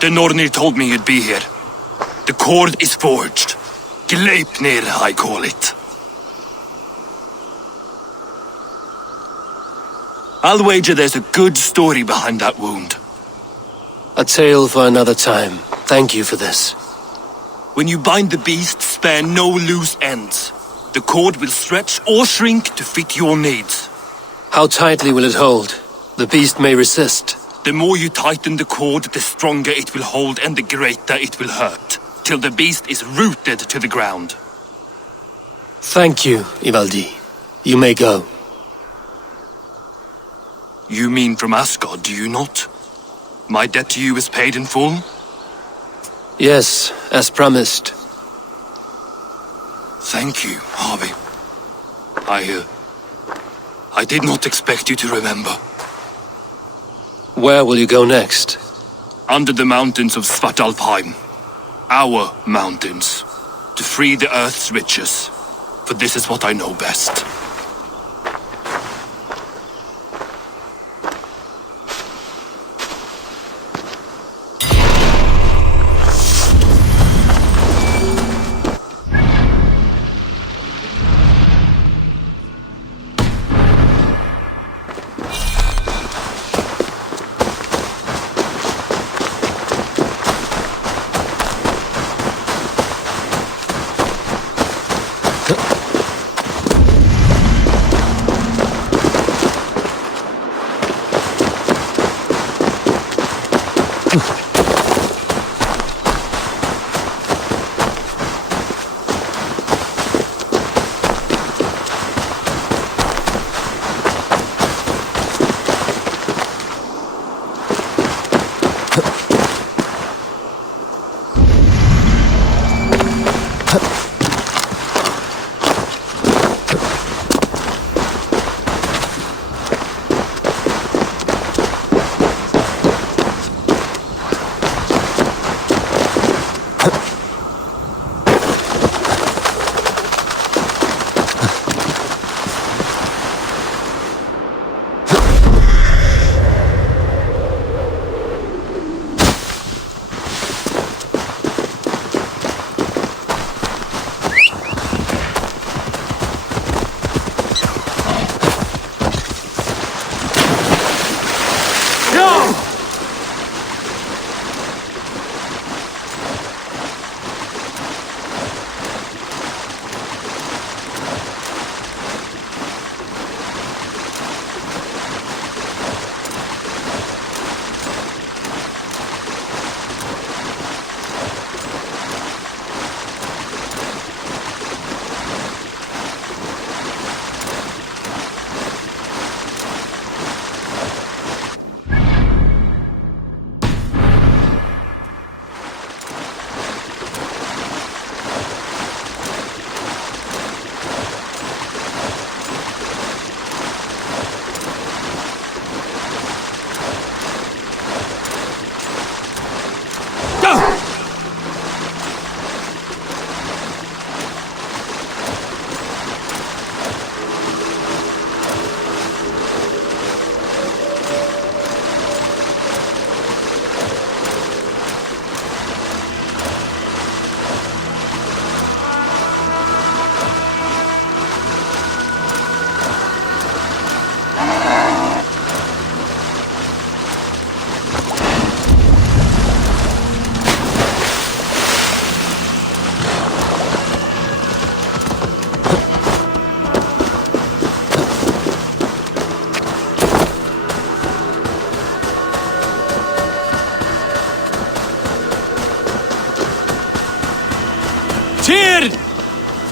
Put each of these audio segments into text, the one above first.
The Nornir told me you'd be here. The cord is forged. Gleipnir, I call it. I'll wager there's a good story behind that wound. A tale for another time. Thank you for this. When you bind the beast, spare no loose ends. The cord will stretch or shrink to fit your needs. How tightly will it hold? The beast may resist. The more you tighten the cord, the stronger it will hold and the greater it will hurt, till the beast is rooted to the ground. Thank you, Ivaldi. You may go. You mean from Asgard, do you not? My debt to you is paid in full? Yes, as promised. Thank you, Harvey. I did not expect you to remember. Where will you go next? Under the mountains of Svartalfheim. Our mountains. To free the Earth's riches. For this is what I know best.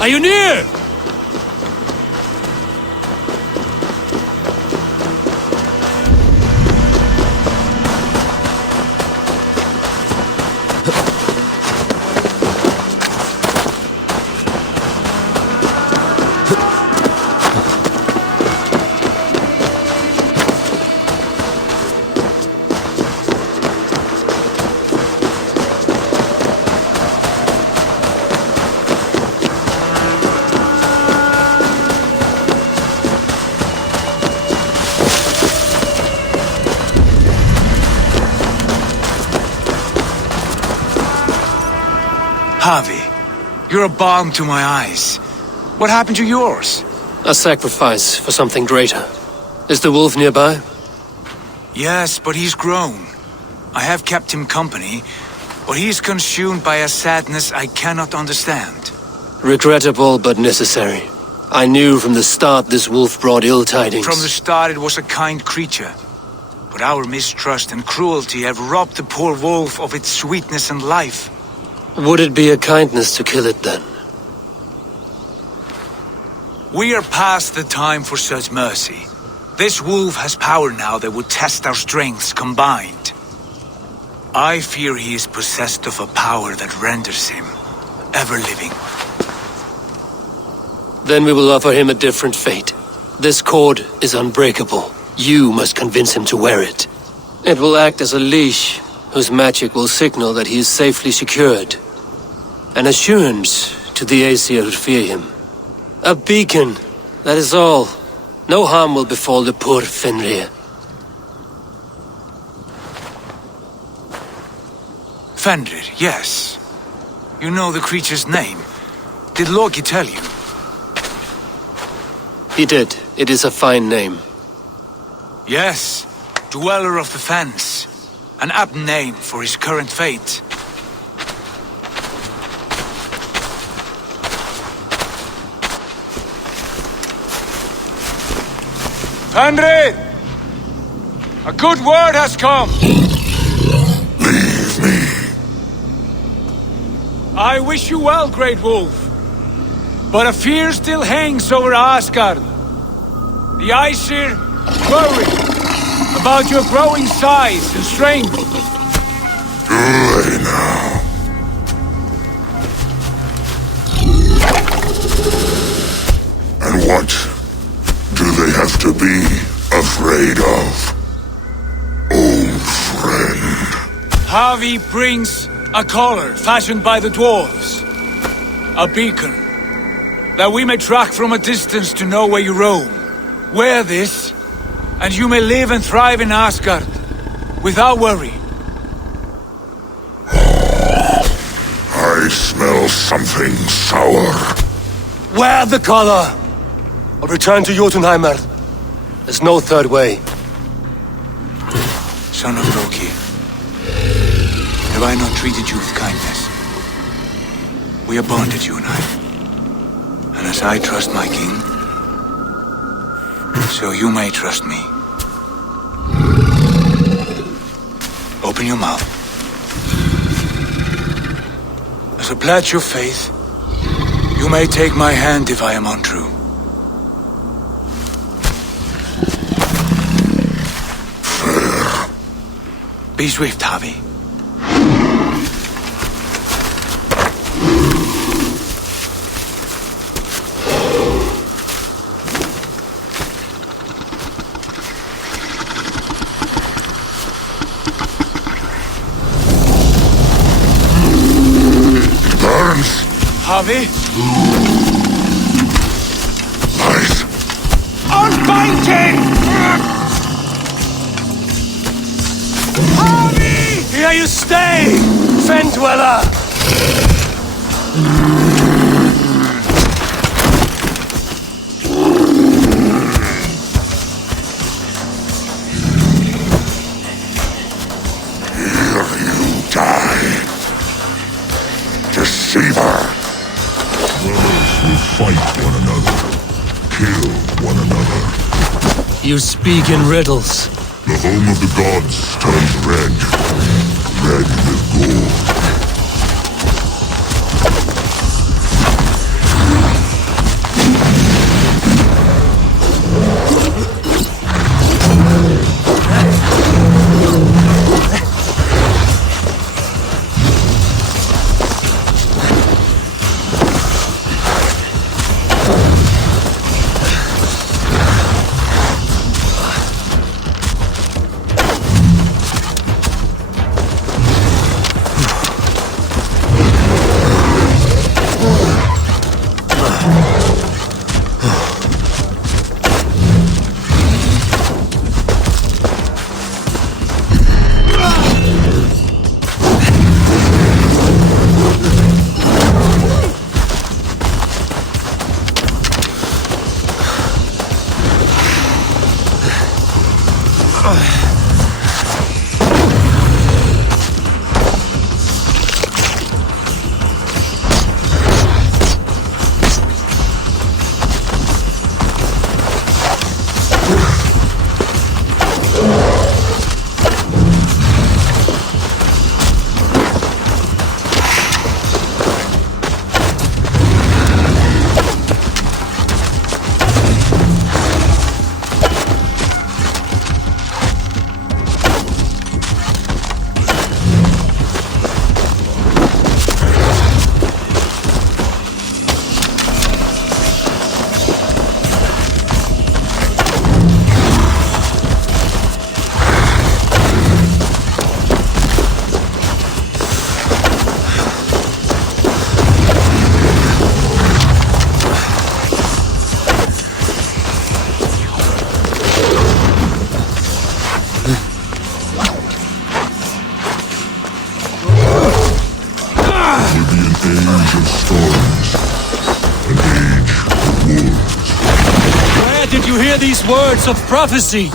Are you near? Harvey, you're a balm to my eyes. What happened to yours? A sacrifice for something greater. Is the wolf nearby? Yes, but he's grown. I have kept him company, but he's consumed by a sadness I cannot understand. Regrettable but necessary. I knew from the start this wolf brought ill tidings. From the start it was a kind creature. But our mistrust and cruelty have robbed the poor wolf of its sweetness and life. Would it be a kindness to kill it then? We are past the time for such mercy. This wolf has power now that would test our strengths combined. I fear he is possessed of a power that renders him ever-living. Then we will offer him a different fate. This cord is unbreakable. You must convince him to wear it. It will act as a leash, whose magic will signal that he is safely secured. An assurance to the Aesir who fear him. A beacon, that is all. No harm will befall the poor Fenrir. Fenrir, yes. You know the creature's name. Did Loki tell you? He did. It is a fine name. Yes, Dweller of the Fens. An apt name for his current fate. Fenrir! A good word has come! Leave me. I wish you well, Great Wolf. But a fear still hangs over Asgard. The Aesir worry about your growing size and strength. Do they now? And what do they have to be afraid of? Old friend. Harvey brings a collar fashioned by the dwarves. A beacon, that we may track from a distance to know where you roam. Wear this, and you may live and thrive in Asgard, without worry. I smell something sour. Wear the collar! Or return to Jotunheimer. There's no third way. Son of Loki, have I not treated you with kindness? We are bonded, you and I. And as I trust my king, so you may trust me. Open your mouth. As a pledge of faith, you may take my hand if I am untrue. Fair. Be swift, Harvey. Harvey? Nice. Unbind him! Harvey! Here you stay, Fen Dweller! Here you die. Deceiver. Brothers will fight one another, kill one another. You speak in riddles. The home of the gods turns red, red with gore. hear these words of prophecy?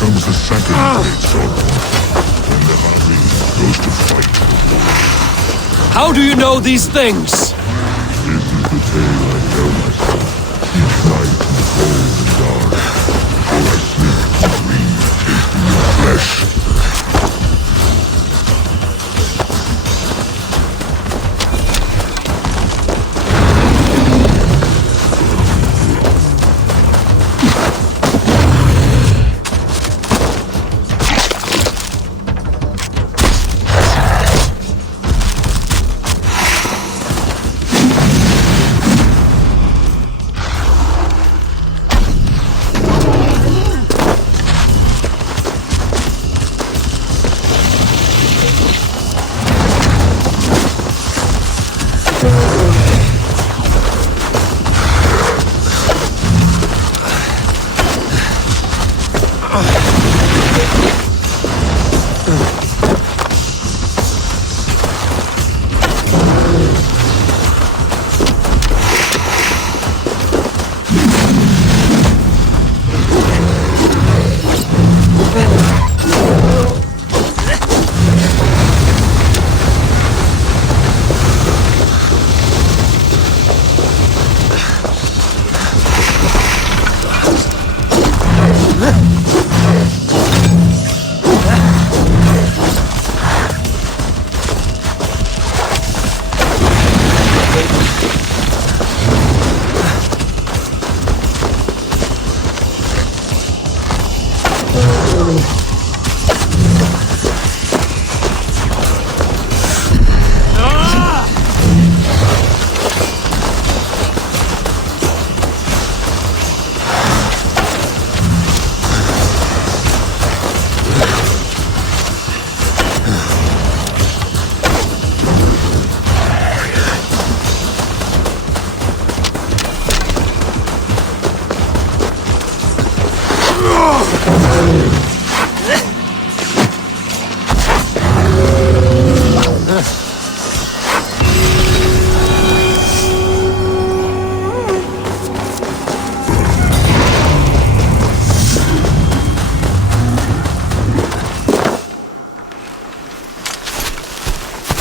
Comes the second great sorrow, when the army goes to fight. How do you know these things? This is the tale I tell myself each night in the cold and dark, before I sleep and dream of tasting your flesh.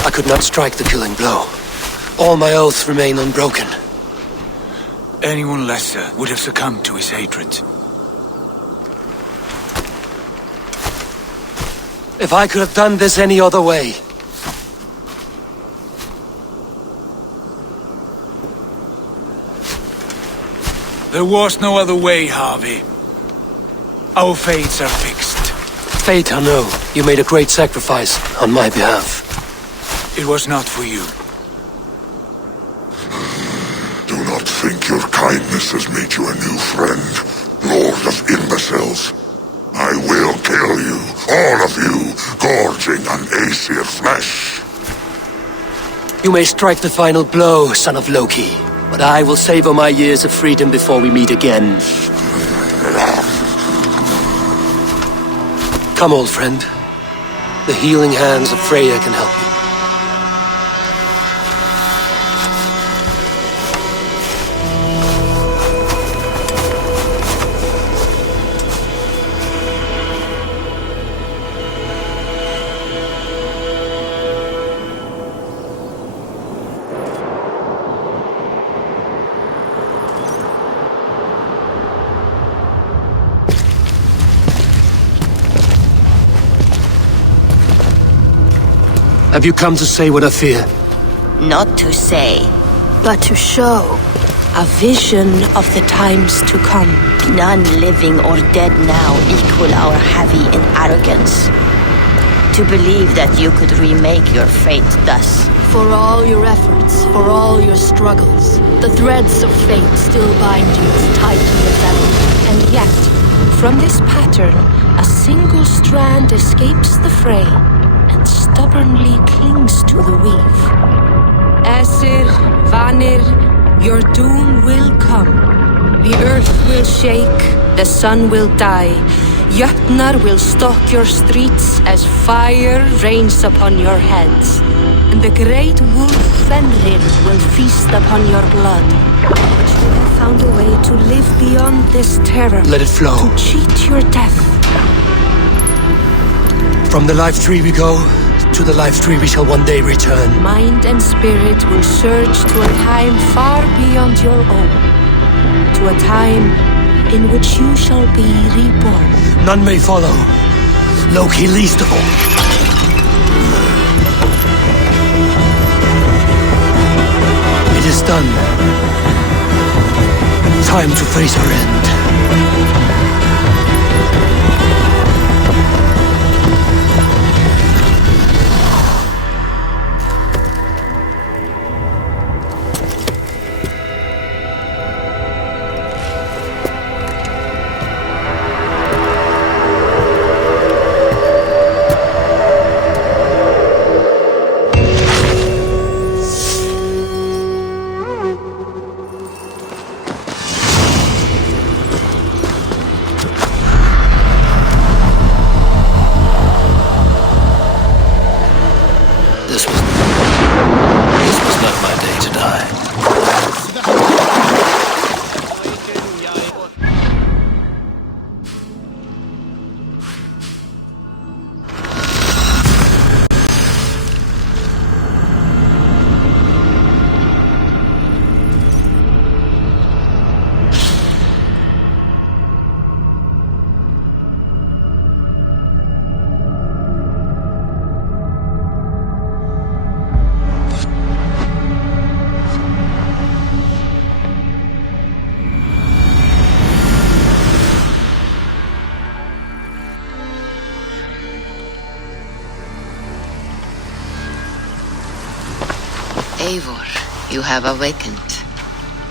I could not strike the killing blow. All my oaths remain unbroken. Anyone lesser would have succumbed to his hatred. If I could have done this any other way. There was no other way, Harvey. Our fates are fixed. Fate, I know. You made a great sacrifice on my behalf. It was not for you. Do not think your kindness has made you a new friend, Lord of Imbeciles. I will kill you, all of you, gorging on Aesir flesh. You may strike the final blow, son of Loki, but I will savor my years of freedom before we meet again. Come, old friend. The healing hands of Freya can help you. Have you come to say what I fear? Not to say, but to show. a vision of the times to come. None living or dead now equal our heavy in arrogance. To believe that you could remake your fate thus. For all your efforts, for all your struggles, the threads of fate still bind you as tightly as ever. And yet, from this pattern, a single strand escapes the fray and stubbornly clings to the weave. Esir, Vanir, your doom will come. The earth will shake, the sun will die. Jötnar will stalk your streets as fire rains upon your heads. And the great wolf Fenrir will feast upon your blood. But you have found a way to live beyond this terror. Let it flow. To cheat your death. From the life tree we go, to the life tree we shall one day return. Mind and spirit will surge to a time far beyond your own. To a time in which you shall be reborn. None may follow. Loki least of all. It is done. Time to face her end. Eivor, you have awakened.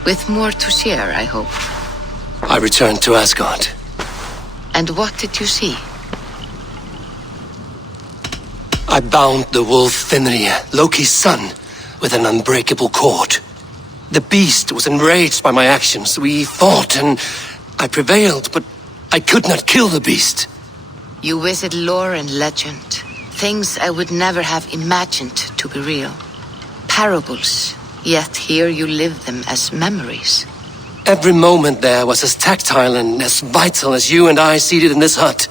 With more to share, I hope. I returned to Asgard. And what did you see? I bound the wolf Fenrir, Loki's son, with an unbreakable cord. The beast was enraged by my actions. We fought and I prevailed, but I could not kill the beast. You visit lore and legend. Things I would never have imagined to be real. Parables, yet here you live them as memories. Every moment there was as tactile and as vital as you and I seated in this hut.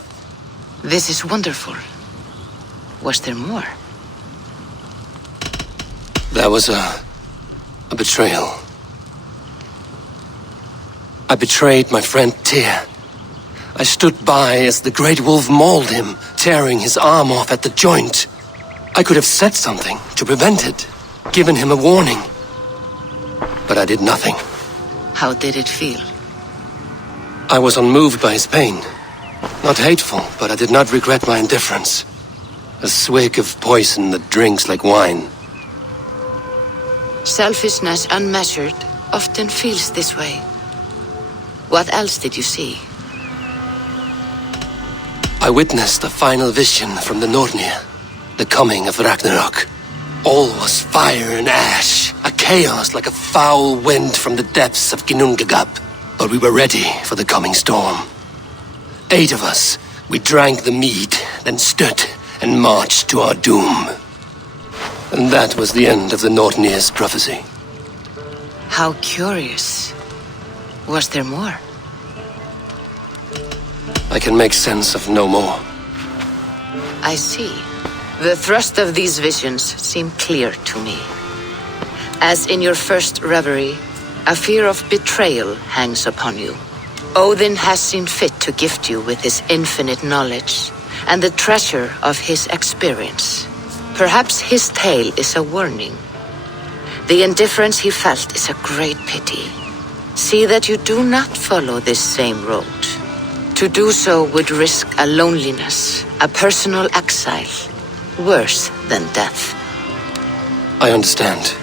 This is wonderful. Was there more? There was a betrayal. I betrayed my friend Tyr. I stood by as the great wolf mauled him, tearing his arm off at the joint. I could have said something to prevent it, given him a warning. But I did nothing. How did it feel? I was unmoved by his pain. Not hateful, but I did not regret my indifference. A swig of poison that drinks like wine. Selfishness unmeasured often feels this way. What else did you see? I witnessed the final vision from the Northumbria, the coming of Ragnarok. All was fire and ash, a chaos like a foul wind from the depths of Ginnungagap. But we were ready for the coming storm. 8 of us, we drank the mead, then stood and marched to our doom. And that was the end of the Northumbria's prophecy. How curious. Was there more? I can make sense of no more. I see. The thrust of these visions seem clear to me. As in your first reverie, a fear of betrayal hangs upon you. Odin has seen fit to gift you with his infinite knowledge and the treasure of his experience. Perhaps his tale is a warning. The indifference he felt is a great pity. See that you do not follow this same road. To do so would risk a loneliness, a personal exile, worse than death. I understand.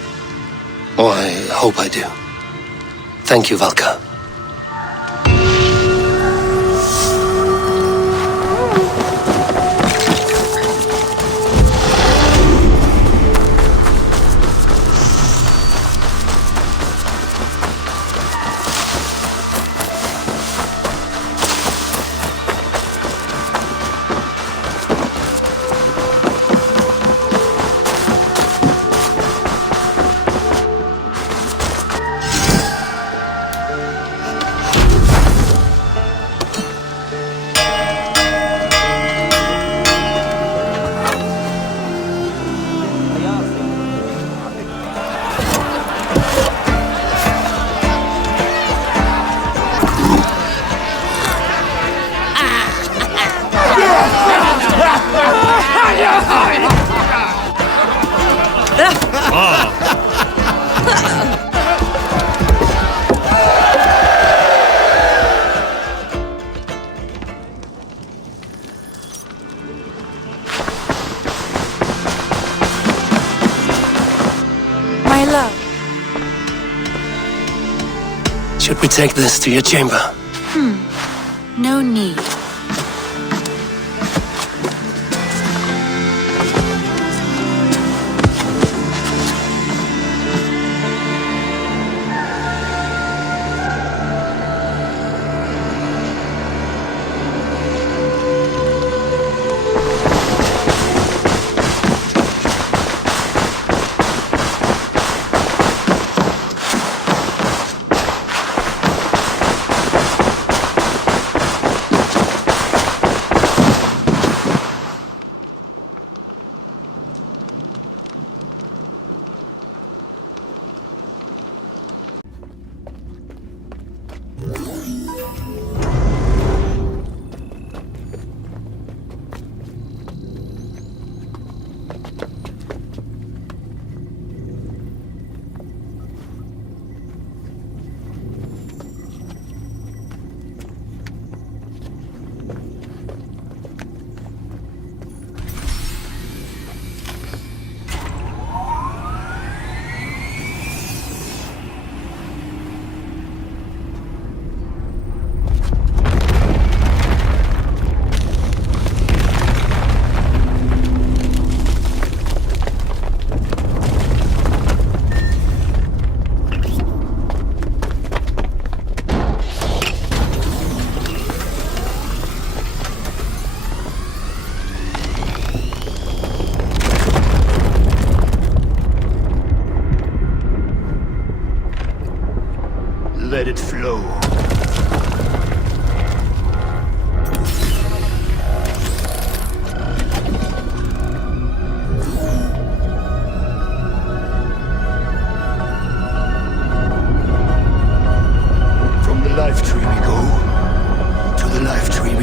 Or I hope I do. Thank you, Valka. Should we take this to your chamber? No need. Let it flow. From the life tree we go, to the life tree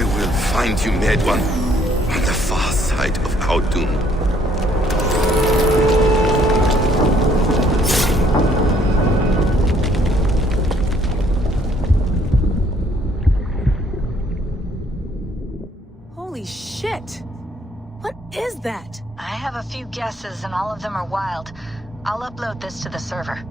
I will find you, mad one, on the far side of our doom. Holy shit! What is that? I have a few guesses and all of them are wild. I'll upload this to the server.